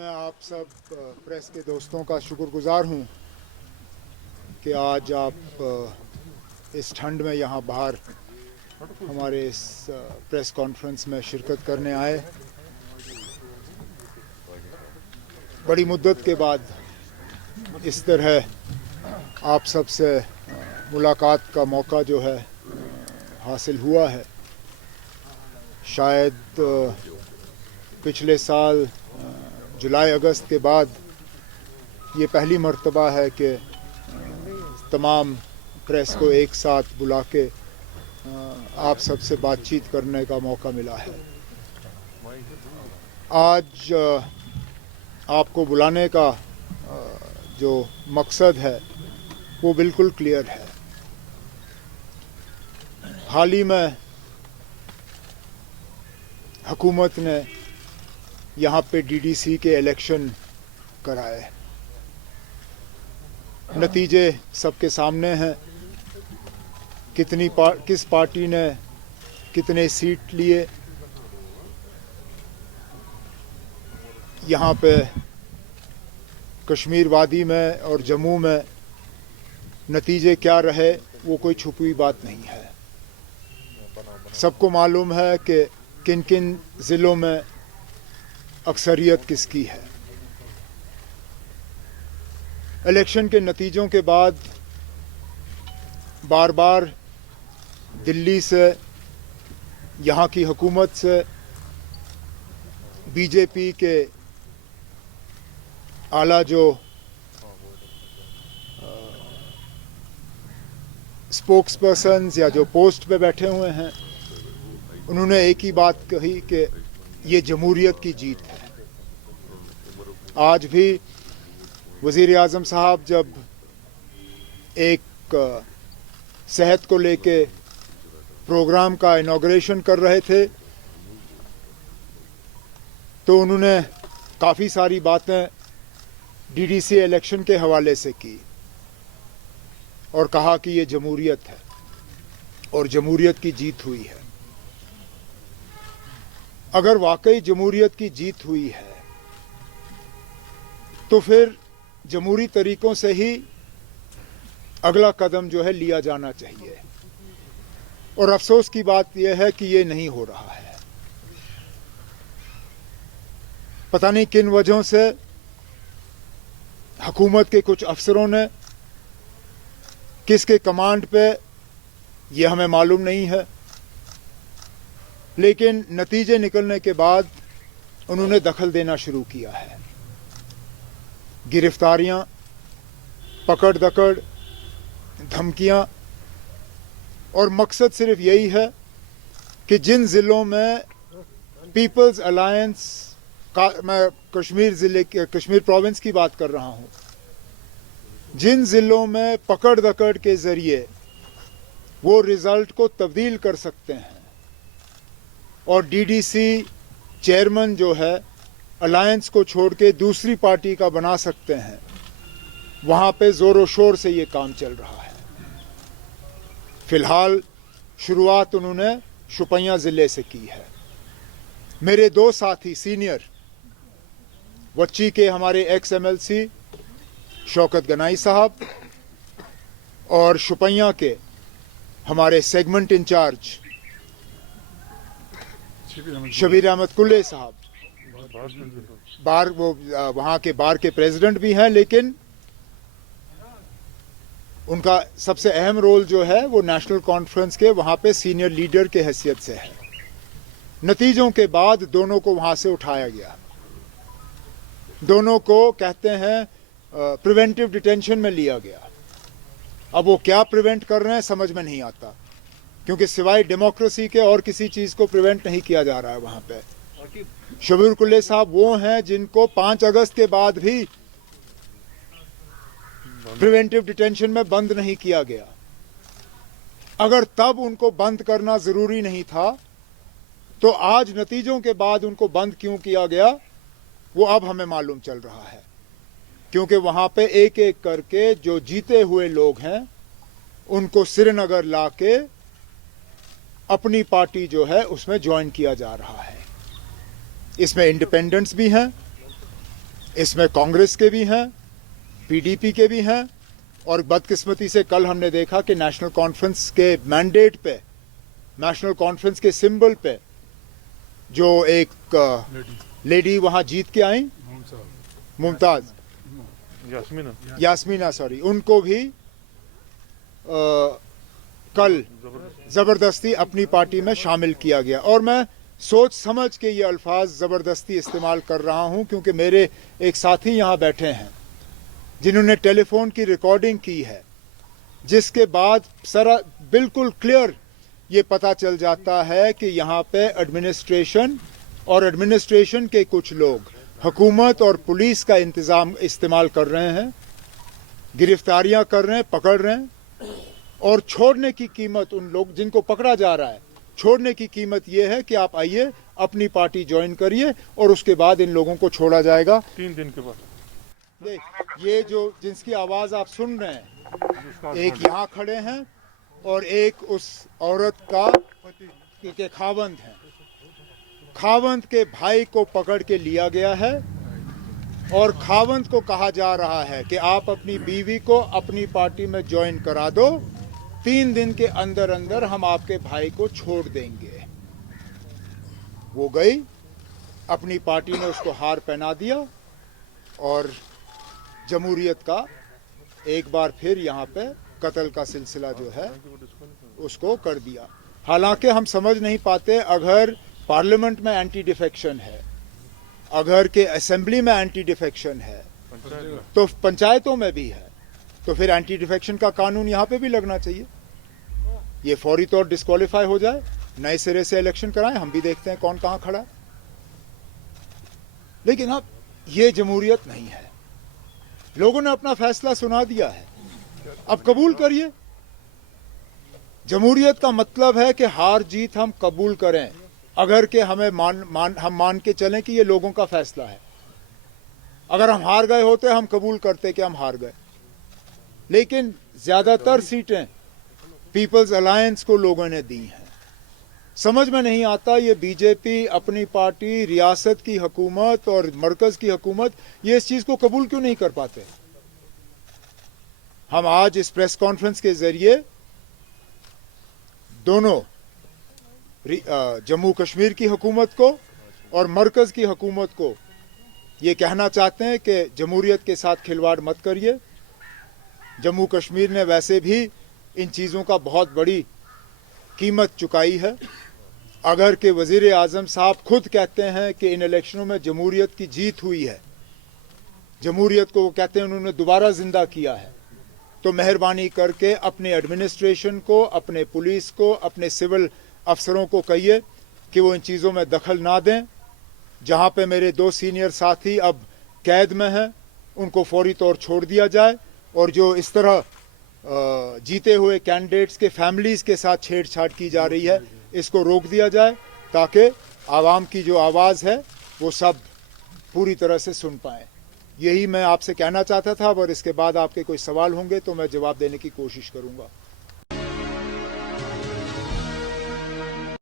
मैं आप सब प्रेस के दोस्तों का शुक्रगुजार हूं कि आज आप इस ठंड में यहाँ बाहर हमारे इस प्रेस कॉन्फ्रेंस में शिरकत करने आए। बड़ी मुद्दत के बाद इस तरह आप सब से मुलाकात का मौका जो है हासिल हुआ है। शायद पिछले साल जुलाई अगस्त के बाद ये पहली मर्तबा है कि तमाम प्रेस को एक साथ बुला के आप सबसे बातचीत करने का मौका मिला है। आज आपको बुलाने का जो मकसद है वो बिल्कुल क्लियर है। हाल ही में हुकूमत ने यहाँ पे डीडीसी के इलेक्शन कराए। नतीजे सबके सामने हैं। किस पार्टी ने कितने सीट लिए, यहाँ पे कश्मीर वादी में और जम्मू में नतीजे क्या रहे वो कोई छुपी हुई बात नहीं है। सबको मालूम है कि किन किन ज़िलों में अक्सरियत किसकी है। इलेक्शन के नतीजों के बाद बार बार दिल्ली से, यहाँ की हुकूमत से, बीजेपी के आला जो स्पोक्स पर्सन्स या जो पोस्ट पे बैठे हुए हैं, उन्होंने एक ही बात कही कि ये जमहूरियत की जीत है। आज भी वज़ीर आज़म साहब जब एक सेहत को लेके प्रोग्राम का इनॉग्रेशन कर रहे थे तो उन्होंने काफ़ी सारी बातें डीडीसी इलेक्शन के हवाले से की और कहा कि ये जमहूरियत है और जमहूरियत की जीत हुई है। अगर वाकई जमहूरियत की जीत हुई है तो फिर जमहूरी तरीकों से ही अगला कदम जो है लिया जाना चाहिए। और अफसोस की बात यह है कि ये नहीं हो रहा है। पता नहीं किन वजहों से हुकूमत के कुछ अफसरों ने, किसके कमांड पे, ये हमें मालूम नहीं है, लेकिन नतीजे निकलने के बाद उन्होंने दखल देना शुरू किया है। गिरफ्तारियां, पकड़ दकड़, धमकियां, और मकसद सिर्फ यही है कि जिन ज़िलों में पीपल्स अलायंस का, मैं कश्मीर प्रोविंस की बात कर रहा हूं, जिन ज़िलों में पकड़ दकड़ के ज़रिए वो रिज़ल्ट को तब्दील कर सकते हैं और डीडीसी चेयरमैन जो है अलायंस को छोड़ के दूसरी पार्टी का बना सकते हैं, वहाँ पे ज़ोरों शोर से ये काम चल रहा है। फिलहाल शुरुआत उन्होंने शुपियां ज़िले से की है। मेरे दो साथी सीनियर, वच्ची के हमारे एक्स MLC शौकत गनाई साहब और शुपियां के हमारे सेगमेंट इंचार्ज शबीर अहमद कुल्ले साहब, वो वहाँ के बार के प्रेसिडेंट भी हैं, लेकिन उनका सबसे अहम रोल जो है वो नेशनल कॉन्फ्रेंस के वहाँ पे सीनियर लीडर के हैसियत से है। नतीजों के बाद दोनों को वहाँ से उठाया गया। दोनों को कहते हैं प्रिवेंटिव डिटेंशन में लिया गया। अब वो क्या प्रिवेंट कर रहे हैं समझ में नहीं आता, क्योंकि सिवाय डेमोक्रेसी के और किसी चीज को प्रिवेंट नहीं किया जा रहा है वहां पे। शबीर कुल्ले साहब वो हैं जिनको 5 अगस्त के बाद भी प्रिवेंटिव डिटेंशन में बंद नहीं किया गया। अगर तब उनको बंद करना जरूरी नहीं था तो आज नतीजों के बाद उनको बंद क्यों किया गया वो अब हमें मालूम चल रहा है। क्योंकि वहां पे एक एक करके जो जीते हुए लोग हैं उनको श्रीनगर लाके अपनी पार्टी जो है उसमें ज्वाइन किया जा रहा है। इसमें इंडिपेंडेंट्स भी हैं इसमें कांग्रेस के भी हैं, पीडीपी के भी हैं, और बदकिस्मती से कल हमने देखा कि नेशनल कॉन्फ्रेंस के मैंडेट पे, नेशनल कॉन्फ्रेंस के सिंबल पे जो एक लेडी वहां जीत के आई, मुमताज यास्मीना सॉरी, उनको भी कल जबरदस्ती अपनी पार्टी में शामिल किया गया। और मैं सोच समझ के ये अल्फाज जबरदस्ती इस्तेमाल कर रहा हूं क्योंकि मेरे एक साथी यहां बैठे हैं जिन्होंने टेलीफोन की रिकॉर्डिंग की है, जिसके बाद सारा बिल्कुल क्लियर ये पता चल जाता है कि यहाँ पे एडमिनिस्ट्रेशन और एडमिनिस्ट्रेशन के कुछ लोग हुकूमत और पुलिस का इस्तेमाल कर रहे हैं, गिरफ्तारियां कर रहे हैं, पकड़ रहे हैं, और छोड़ने की कीमत उन लोग जिनको पकड़ा जा रहा है, छोड़ने की कीमत यह है कि आप आइए अपनी पार्टी ज्वाइन करिए और उसके बाद इन लोगों को छोड़ा जाएगा 3 दिन के बाद। ये जो जिसकी आवाज आप सुन रहे हैं, एक यहाँ खड़े हैं और एक उस औरत का के खावंद हैं। खावंद के भाई को पकड़ के लिया गया है और खावंद को कहा जा रहा है कि आप अपनी बीवी को अपनी पार्टी में ज्वाइन करा दो, 3 दिन के अंदर अंदर हम आपके भाई को छोड़ देंगे। वो गई, अपनी पार्टी ने उसको हार पहना दिया और जमहूरियत का एक बार फिर यहाँ पे कत्ल का सिलसिला जो है उसको कर दिया। हालांकि हम समझ नहीं पाते, अगर पार्लियामेंट में एंटी डिफेक्शन है, अगर के असेंबली में एंटी डिफेक्शन है, तो पंचायतों में भी है, तो फिर एंटी डिफेक्शन का कानून यहाँ पे भी लगना चाहिए। ये फौरी तौर डिस्क्वालीफाई हो जाए, नए सिरे से इलेक्शन कराएं, हम भी देखते हैं कौन कहां खड़ा है। लेकिन अब ये जमहूरियत नहीं है। लोगों ने अपना फैसला सुना दिया है, अब कबूल करिए। जमहूरियत का मतलब है कि हार जीत हम कबूल करें, अगर के हमें हम मान के चलें कि ये लोगों का फैसला है। अगर हम हार गए होते हम कबूल करते कि हम हार गए, लेकिन ज्यादातर सीटें पीपल्स अलायंस को लोगों ने दी हैं। समझ में नहीं आता ये बीजेपी, अपनी पार्टी, रियासत की हुकूमत और मरकज की हुकूमत ये इस चीज को कबूल क्यों नहीं कर पाते। हम आज इस प्रेस कॉन्फ्रेंस के जरिए दोनों जम्मू कश्मीर की हुकूमत को और मरकज की हुकूमत को ये कहना चाहते हैं कि जमहूरियत के साथ खिलवाड़ मत करिए। जम्मू कश्मीर ने वैसे भी इन चीज़ों का बहुत बड़ी कीमत चुकाई है। अगर के वजीर आजम साहब खुद कहते हैं कि इन इलेक्शनों में जमहूरियत की जीत हुई है, जमहूरियत को वो कहते हैं उन्होंने दोबारा जिंदा किया है, तो मेहरबानी करके अपने एडमिनिस्ट्रेशन को, अपने पुलिस को, अपने सिविल अफसरों को कहिए कि वो इन चीज़ों में दखल ना दें। जहाँ पे मेरे 2 सीनियर साथी अब कैद में हैं, उनको फौरी तौर छोड़ दिया जाए, और जो इस तरह जीते हुए कैंडिडेट्स के फैमिलीज़ के साथ छेड़छाड़ की जा रही है, इसको रोक दिया जाए, ताकि आवाम की जो आवाज़ है वो सब पूरी तरह से सुन पाएँ। यही मैं आपसे कहना चाहता था, और इसके बाद आपके कोई सवाल होंगे तो मैं जवाब देने की कोशिश करूँगा।